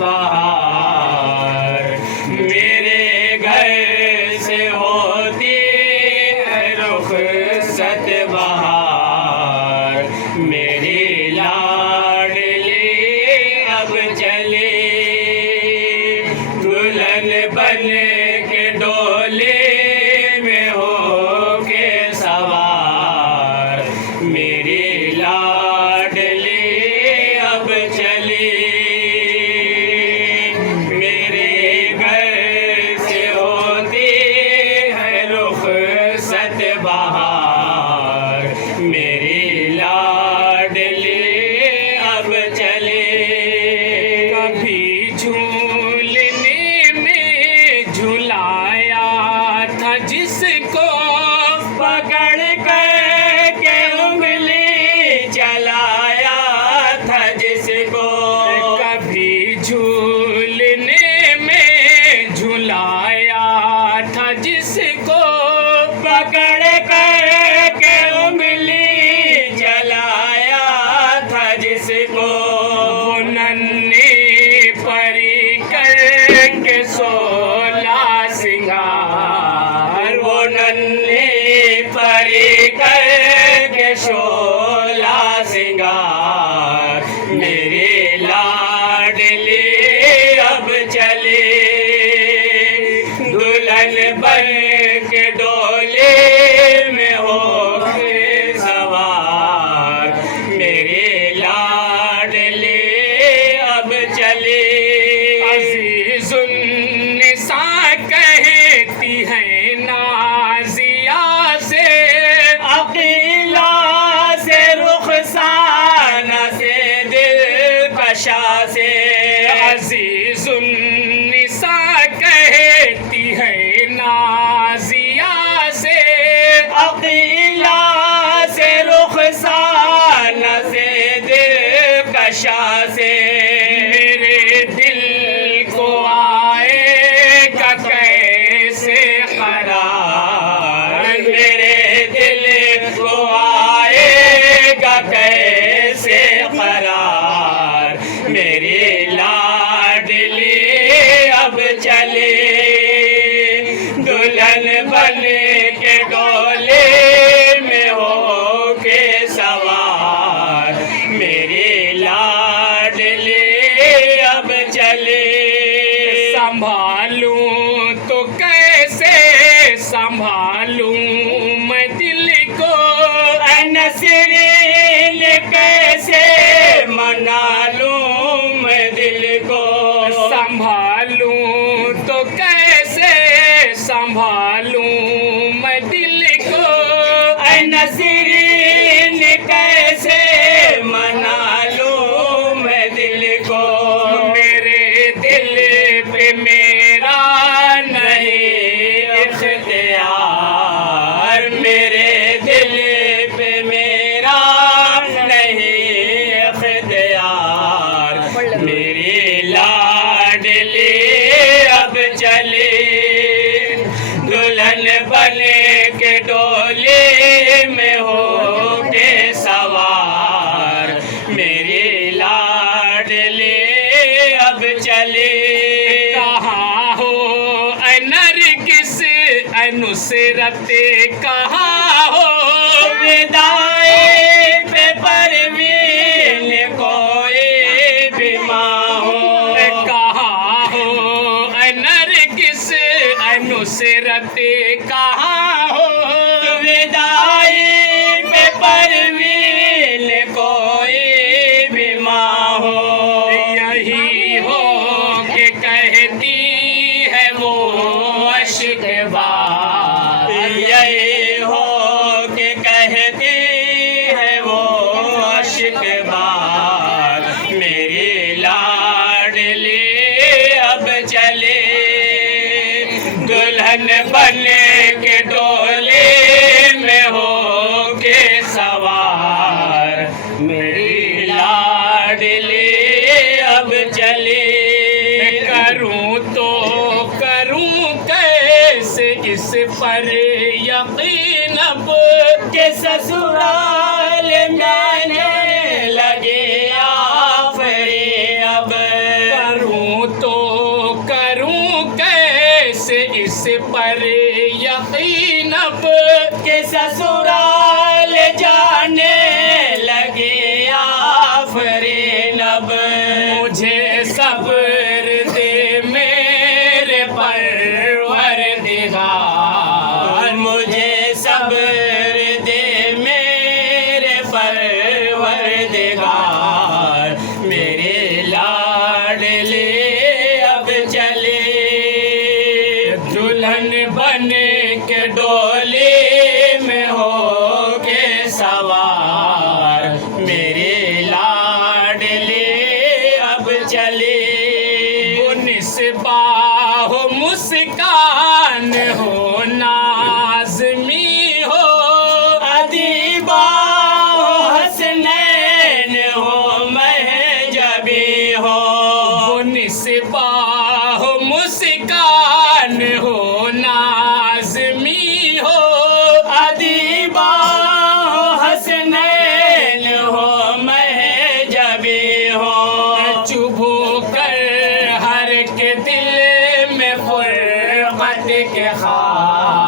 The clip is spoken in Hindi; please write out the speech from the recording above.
बहार मेरे घर से होती है रुखसत बहार मेरी लाडली अब चली दुल्हन बन के डोले में हो के सवार मेरी लाडली अब चली मेरे घर से होती है रुखसत बहार मेरी लाडली अब चली कभी झूलने में झुलाया था जिसको पकड़ कर के उंगली चलाया था जिसको कभी झूलने में झुलाया था जिसको पकड़ कर के उंगली चलाया था जिसको वो नन्ही परी करके 16 सिंगार वो नन्ही परी करके 16 सिंगार मेरी लाडली अब चली दुल्हन बन के डोले में हो के सवार मेरी लाडली अब चली अज़ीज़ुन्निसा कहती है नाज़िया से अक़ीला से रुखसाना से दिलकशा से अज़ीज़ुन्निसा कहती है नाज़िया से अक़ीला से रुखसाना से दिलकशा से मेरे दिल को आएगा कैसे करार मेरे दिल को आएगा कैसे करार मेरी लाडली अब चली दुल्हन बन के डोले में हो के सवार मेरी लाडली अब चली संभालूं तो कैसे संभालूं मैं दिल को नसरीन कैसे मना लूं मैं दिल को संभालूं तो कैसे संभालूं मैं दिल को नसरीन कैसे मना लूं मैं दिल को मेरे दिल पे मेरा नहीं इख्तियार मेरे दिल पे मेरा नहीं इख्तियार मेरी लाडली अब चली दुल्हन बन के डोले में हो के सवार मेरी लाडली अब चली कहाँ हो नरगिस नुसरत कहाँ हो विदाई पे परवीन कोई भी माँ हो कहाँ हो नरगिस नुसरत कहाँ हो विदाई पे परवीन कोई भी माँ हो यही हो के कहती है वो अश्क बार यही हो के कहती है वो अश्क बार मेरी लाडली अब चले दुल्हन बन के डोले में हो के सवार मेरी लाडली अब चली करूं तो करूं कैसे इस पर यकीन अब के ससुराल मैंने लगे आफरी अब करूं परवरदिगार मेरी लाडली अब चली। दुल्हन बन के डोली में हो के सवार मेरी लाडली अब चली। निस्बाह मुस्कान हो नाज़मी हो अदीबा हो हसनैन हो महजबी हो। निस्बाह मुस्कान हो नाज़मी हो अदीबा हो हसनैन हो महजबी हो। चुभो कर हर के दिल में फुरक़त के ख़्वाब